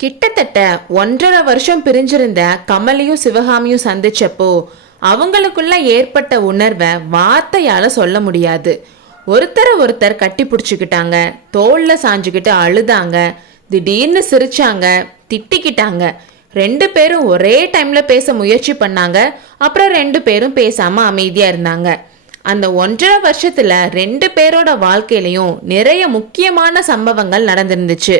கிட்டத்தட்ட 1.5 வருஷம் பிரிஞ்சிருந்த கமலியும் சிவகாமியும் சந்திச்சப்போ அவங்களுக்குள்ள ஏற்பட்ட உணர்வை வார்த்தையால சொல்ல முடியாது. ஒருத்தரை ஒருத்தர் கட்டி பிடிச்சிக்கிட்டாங்க, தோல்ல சாஞ்சுக்கிட்டு அழுதாங்க, திடீர்னு சிரிச்சாங்க, திட்டிக்கிட்டாங்க. 2 பேரும் ஒரே டைம்ல பேச முயற்சி பண்ணாங்க. அப்புறம் 2 பேரும் பேசாம அமைதியா இருந்தாங்க. அந்த 1.5 வருஷத்துல 2 பேரோட வாழ்க்கையிலையும் நிறைய முக்கியமான சம்பவங்கள் நடந்திருந்துச்சு.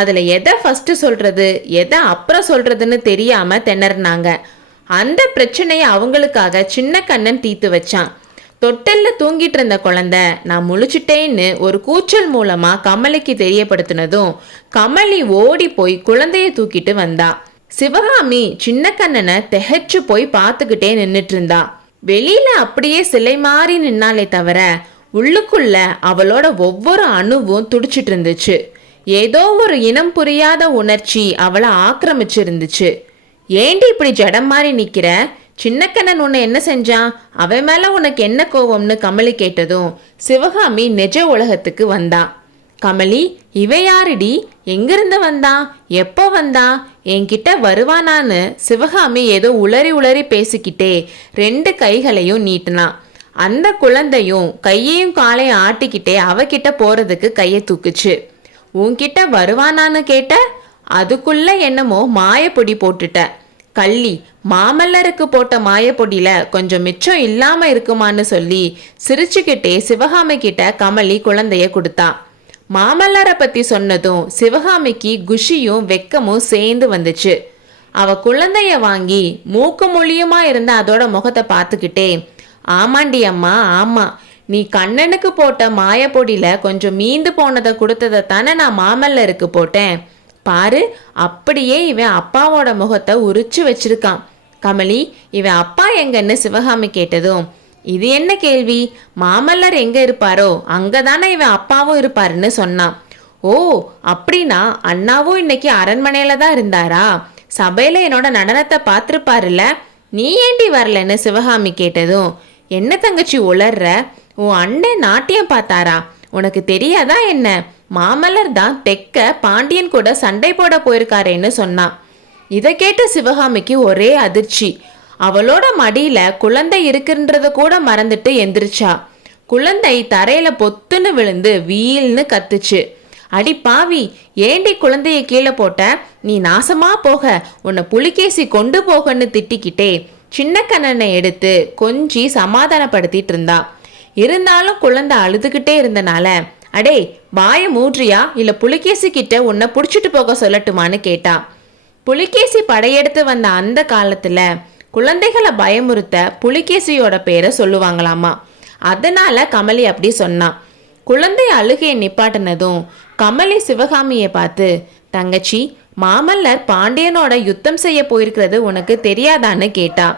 அதுல எதை ஃபர்ஸ்ட் சொல்றது எதை அப்புறம் சொல்றதுன்னு தெரியாம திணறினாங்க. அந்த பிரச்சனையை அவங்களுக்காக சின்ன கண்ணன் தீர்த்து வச்சான். தொட்டல்ல தூங்கிட்டு இருந்த குழந்தை நான் முழிச்சிட்டேன்னு ஒரு கூச்சல் மூலமா கமலிக்கு தெரியப்படுத்தினதும் கமலி ஓடி போய் குழந்தைய தூக்கிட்டு வந்தா. சிவகாமி சின்ன கண்ணனை திகைச்சு போய் பார்த்துக்கிட்டே நின்னுட்டு இருந்தா. வெளியில அப்படியே சிலை மாறி நின்னாலே தவிர உள்ளுக்குள்ள அவளோட ஒவ்வொரு அணுவும் துடிச்சிட்டு இருந்துச்சு. ஏதோ ஒரு இனம் புரியாத உணர்ச்சி அவளை ஆக்கிரமிச்சிருந்துச்சு. ஏண்டி இப்படி ஜடம் மாறி நிக்கிற? சின்னக்கண்ணன் உன்னை என்ன செஞ்சான்? அவன் மேல உனக்கு என்ன கோவம்னு கமலி கேட்டதும் சிவகாமி நிஜ உலகத்துக்கு வந்தா. கமலி, இவ யாருடி? எங்கிருந்து வந்தா? எப்போ வந்தா? என்கிட்ட வருவானான்னு சிவகாமி ஏதோ உளறி உளறி பேசிக்கிட்டே 2 கைகளையும் நீட்டினா. அந்த குழந்தையும் கையையும் காலையும் ஆட்டிக்கிட்டே அவகிட்ட போறதுக்கு கையை தூக்குச்சு. உன்கிட்ட வருவானான்னு கேட்ட, அதுக்குள்ள என்னமோ மாயப்பொடி போட்டுட்ட. கள்ளி, மாமல்லருக்கு போட்ட மாயப்பொடியில கொஞ்சம் மிச்சம் இல்லாம இருக்குமான்னு சொல்லி சிரிச்சுக்கிட்டே சிவகாமி கிட்ட கமலி குழந்தைய கொடுத்தா. மாமல்லரை பத்தி சொன்னதும் சிவகாமிக்கு குஷியும் வெக்கமும் சேர்ந்து வந்துச்சு. அவ குழந்தைய வாங்கி மூக்கு மொழியுமா இருந்த அதோட முகத்தை பார்த்துக்கிட்டே, ஆமாண்டி அம்மா, ஆமா, நீ கண்ணனுக்கு போட்ட மாயப்பொடியில கொஞ்சம் மீந்து போனதை கொடுத்ததை தானே நான் மாமல்லருக்கு போட்டேன். பாரு, அப்படியே இவன் அப்பாவோட முகத்தை உரிச்சு வச்சிருக்கான். கமலி, இவன் அப்பா எங்கன்னு சிவகாமி கேட்டதும், இது என்ன கேள்வி? மாமல்லர் எங்க இருப்பாரோ அங்கதானே இவன் அப்பாவும் இருப்பாருன்னு சொன்னான். ஓ, அப்படின்னா அண்ணாவும் இன்னைக்கு அரண்மனையில தான் இருந்தாரா? சபையில என்னோட நடனத்தை பார்த்துருப்பாருல்ல, நீ ஏண்டி வரலன்னு சிவகாமி கேட்டதும், என்ன தங்கச்சி உளர்ற? உன் அண்ணன் நாட்டியம் பார்த்தாரா? உனக்கு தெரியாதா என்ன? மாமல்லர் தான் தெக்க பாண்டியன் கூட சண்டை போட போயிருக்காரேன்னு சொன்னான். இதை கேட்ட சிவகாமிக்கு ஒரே அதிர்ச்சி. அவளோட மடியில குழந்தை இருக்குன்றத கூட மறந்துட்டு எந்திரிச்சா. குழந்தை தரையில பொத்துன்னு விழுந்து வீல்னு கத்துச்சு. அடி பாவி, ஏண்டி குழந்தைய கீழே போட்ட? நீ நாசமா போக, உன்னை புலிகேசி கொண்டு போகன்னு திட்டிக்கிட்டே சின்ன கண்ணனை எடுத்து கொஞ்சி சமாதானப்படுத்திட்டு இருந்தா. இருந்தாலும் குழந்தை அழுதுகிட்டே இருந்தனால, அடே வாய மூட்ரியா, இல்ல புலிகேசி கிட்ட உன்னை புடிச்சிட்டு போக சொல்லட்டுமான்னு கேட்டா. புலிகேசி படையெடுத்து வந்த அந்த காலத்துல குழந்தைகளை பயமுறுத்த புலிகேசியோட பேரை சொல்லுவாங்களாமா. அதனால கமலி அப்படி சொன்னான். குழந்தை அழுகையை நிப்பாட்டினதும் கமலி சிவகாமியை பார்த்து, தங்கச்சி, மாமல்லர் பாண்டியனோட யுத்தம் செய்ய போயிருக்கிறது உனக்கு தெரியாதான்னு கேட்டா.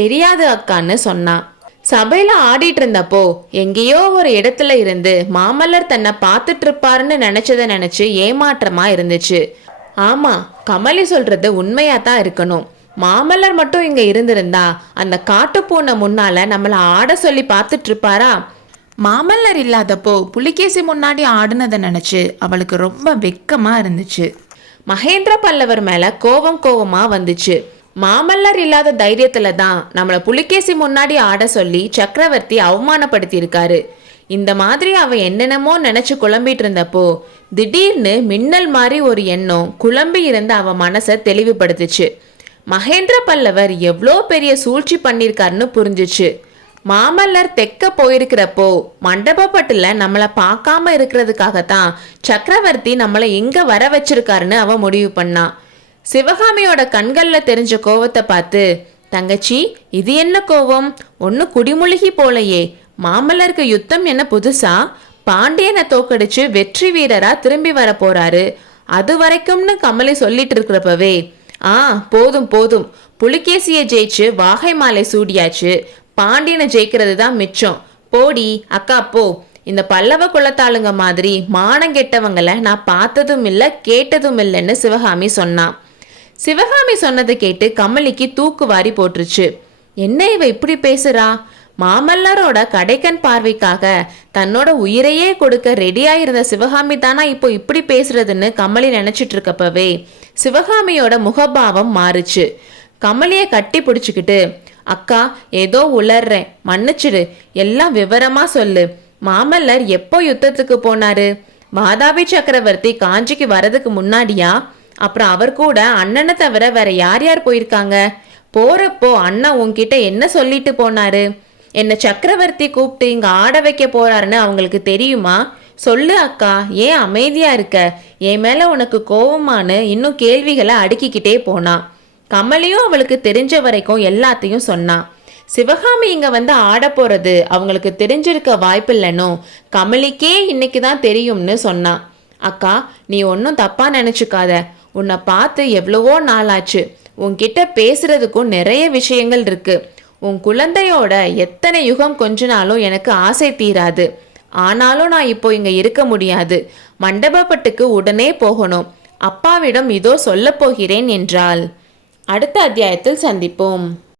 தெரியாது அக்கான்னு சொன்னான். சபையில ஆடிட்டு இருந்தப்போ எங்கேயோ ஒரு இடத்துல இருந்து மாமல்லர் தன்னை பார்த்துட்டு இருப்பாருன்னு நினைச்சதை நினைச்சு ஏமாற்றமா இருந்துச்சு. ஆமா, கமலி சொல்றது உண்மையா தான் இருக்கணும். மாமல்லர் மட்டும் இங்க இருந்திருந்தா அந்த காட்டுப்பூனை முன்னால நம்மள ஆட சொல்லி பார்த்துட்டு இருப்பாரா? மாமல்லர் இல்லாதப்போ புலிகேசி முன்னாடி ஆடுனதை நினைச்சு அவளுக்கு ரொம்ப வெக்கமா இருந்துச்சு. மகேந்திர பல்லவர் மேல கோவமா வந்துச்சு. மாமல்லர் இல்லாத தைரியத்துல தான் நம்மள புலிகேசி முன்னாடி ஆட சொல்லி சக்கரவர்த்தி அவமானப்படுத்தி இருக்காரு. இந்த மாதிரி அவ என்னென்னமோ நினைச்சு குழம்பிட்டு இருந்தப்போ திடீர்னு மின்னல் மாதிரி ஒரு எண்ணம் குழம்பி இருந்த அவ மனசை தெளிவுபடுத்துச்சு. மகேந்திர பல்லவர் எவ்வளோ பெரிய சூழ்ச்சி பண்ணியிருக்காருன்னு புரிஞ்சிச்சு. மாமல்லர் தெக்க போயிருக்கிறப்போ மண்டபப்பட்டுல நம்மளை பார்க்காம இருக்கிறதுக்காகத்தான் சக்கரவர்த்தி நம்மளை எங்க வர வச்சிருக்காருன்னு அவ முடிவு பண்ணான். சிவகாமியோட கண்கள்ல தெரிஞ்ச கோவத்தை பார்த்து, தங்கச்சி, இது என்ன கோவம்? ஒன்னு குடிமுழுகி போலையே. மாமல்லருக்கு யுத்தம் என்ன புதுசா? பாண்டியனை தோக்கடிச்சு வெற்றி வீரரா திரும்பி வர போறாரு. அது வரைக்கும்னு கமலி சொல்லிட்டு இருக்கிறப்பவே, போதும் போதும், புலிகேசியை ஜெயிச்சு வாகை மாலை சூடியாச்சு, பாண்டியனை ஜெயிக்கிறது தான் மிச்சம். போடி அக்கா போ. இந்த பல்லவ குலத்தாளுங்க மாதிரி மானங்கெட்டவங்களை நான் பார்த்ததும் இல்லை கேட்டதும் இல்லைன்னு சிவகாமி சொன்னான். சிவகாமி சொன்னதை கேட்டு கமலிக்கு தூக்கு வாரி போட்டுருச்சு. என்ன இவ இப்படி பேசுறா? மாமல்லரோட கடைக்கண் பார்வைக்காக தன்னோட உயிரையே கொடுக்க ரெடியாயிருந்த சிவகாமி தானா இப்போ இப்படி பேசுறதுன்னு கமலி நினைச்சிட்டு இருக்கப்பவே சிவகாமியோட முகபாவம் மாறுச்சு. கமலிய கட்டி பிடிச்சுக்கிட்டு, அக்கா ஏதோ உளர்றேன், மன்னிச்சிடு, எல்லாம் விவரமா சொல்லு. மாமல்லர் எப்போ யுத்தத்துக்கு போனாரு? வாதாபி சக்கரவர்த்தி காஞ்சிக்கு வரதுக்கு முன்னாடியா? அப்புறம் அவர் கூட அண்ணனை தவிர வேற யார் யார் போயிருக்காங்க? போறப்போ அண்ணன் உன்கிட்ட என்ன சொல்லிட்டு போனாரு? என்ன சக்கரவர்த்தி கூப்பிட்டு இங்க ஆட வைக்க போறாருன்னு அவங்களுக்கு தெரியுமா? சொல்லு அக்கா, ஏன் அமைதியா இருக்க? என் மேல உனக்கு கோவமானு இன்னும் கேள்விகளை அடுக்கிக்கிட்டே போனான். கமலியும் அவளுக்கு தெரிஞ்ச வரைக்கும் எல்லாத்தையும் சொன்னான். சிவகாமி இங்க வந்து ஆட போறது அவங்களுக்கு தெரிஞ்சிருக்க வாய்ப்பில்லைனோ, கமலிக்கே இன்னைக்கு தான் தெரியும்னு சொன்னான். அக்கா, நீ ஒன்றும் தப்பா நினைச்சுக்காத. உன்னை பார்த்து எவ்வளவோ நாளாச்சு. உன்கிட்ட பேசுறதுக்கும் நிறைய விஷயங்கள் இருக்கு. உன் குழந்தையோட எத்தனை யுகம் கொஞ்சினாலும் எனக்கு ஆசை தீராது. ஆனாலும் நான் இப்போ இங்க இருக்க முடியாது. மண்டபப்பட்டுக்கு உடனே போகணும். அப்பாவிடம் இதோ சொல்ல போகிறேன் என்றாள். அடுத்த அத்தியாயத்தில் சந்திப்போம்.